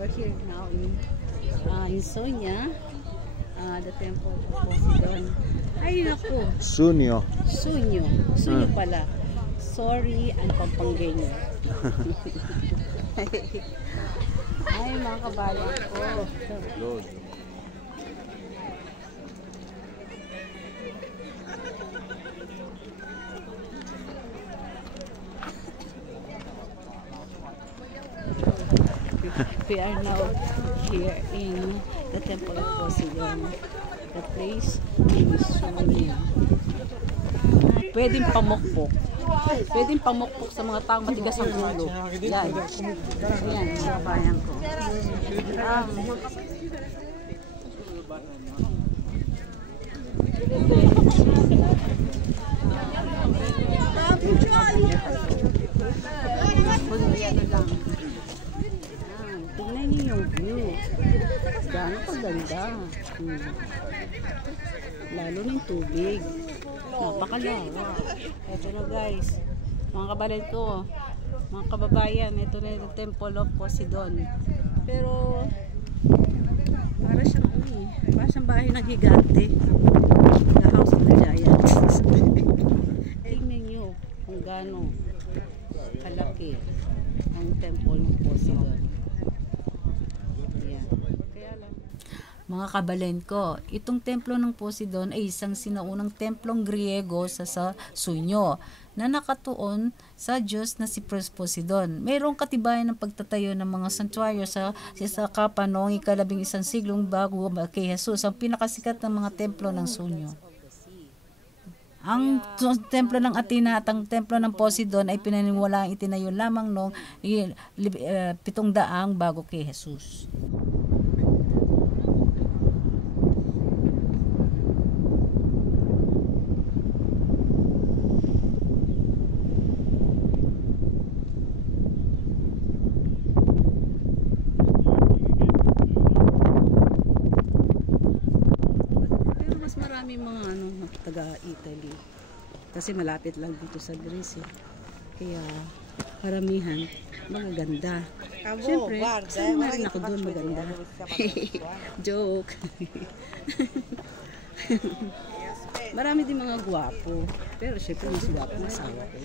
We're here now in Sonia, the temple of Poseidon. Ay naku. Sunyo. Sunyo pala. Sorry, ang Pampanggenyo. Ay mga kabayan ko. Lord. We are now here in the temple of Poseidon. The place in Sonia. Pwedeng pamukpok. Pwedeng pamukpok sa mga taong matigas ang ulo. Yan. Yan, mga kabayan ko. Tingnan niyo yung view. Gano'n kaganda. Lalo na yung tubig. Napakalawa. Ito na guys. Mga kabalay ko. Mga kababayan. Ito na yung temple of Poseidon. Pero para siyang bahay ng higante. The house of the giants. Tingnan nyo kung gano'n kalaki ang temple ng Poseidon. Mga kabalen ko, itong templo ng Poseidon ay isang sinaunang templong Griego sa Sunyo na nakatuon sa Diyos na si Poseidon. Mayroong katibayan ng pagtatayo ng mga santuaryo sa Kapa noong ika-11 siglong bago kay Jesus, ang pinakasikat ng mga templo ng Sunyo. Ang templo ng Athena at ang templo ng Poseidon ay pinaniniwalaang itinayo lamang noong 700 bago kay Jesus. Marami mga taga-Italy kasi malapit lang dito sa Greece kaya karamihan magaganda. Siyempre, saan na rin ako doon maganda. Joke. Marami din mga gwapo pero siyempre mas gwapo na asawa ko.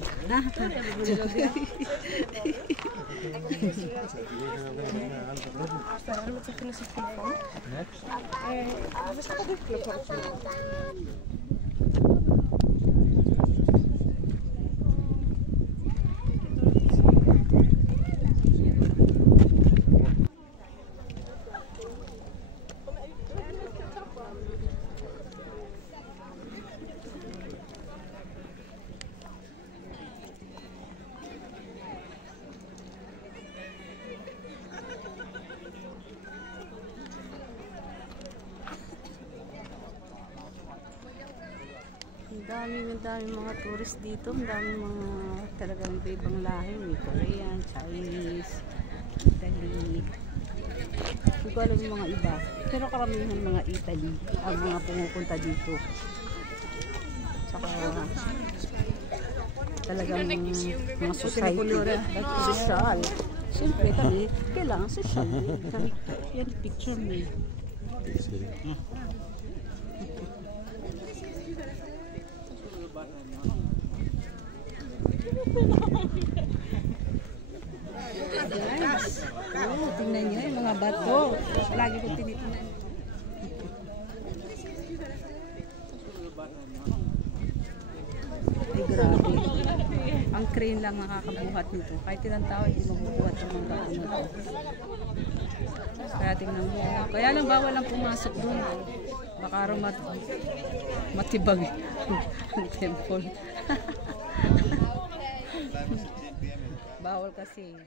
Ang dami mga tourist dito, ang dami mga talagang ibang lahi, may Korean, Chinese, Italy. Hindi ko alam yung mga iba, pero karamihan mga Italy ang mga pumupunta dito. Saka talagang mga social. Siyempre kami, kailangan social. Yan, picture mo. Guys, tingnan nyo yung mga bato. Lagi ko tinitingnan. Ay grabe. Ang crane lang nakakabuhat nito. Kahit ilang tao hindi mabubuhat ang mga bato na ito. Kaya tingnan mo. Kaya lang bawal lang pumasok doon. Baka raw matibag ang temple. Bawal kasi.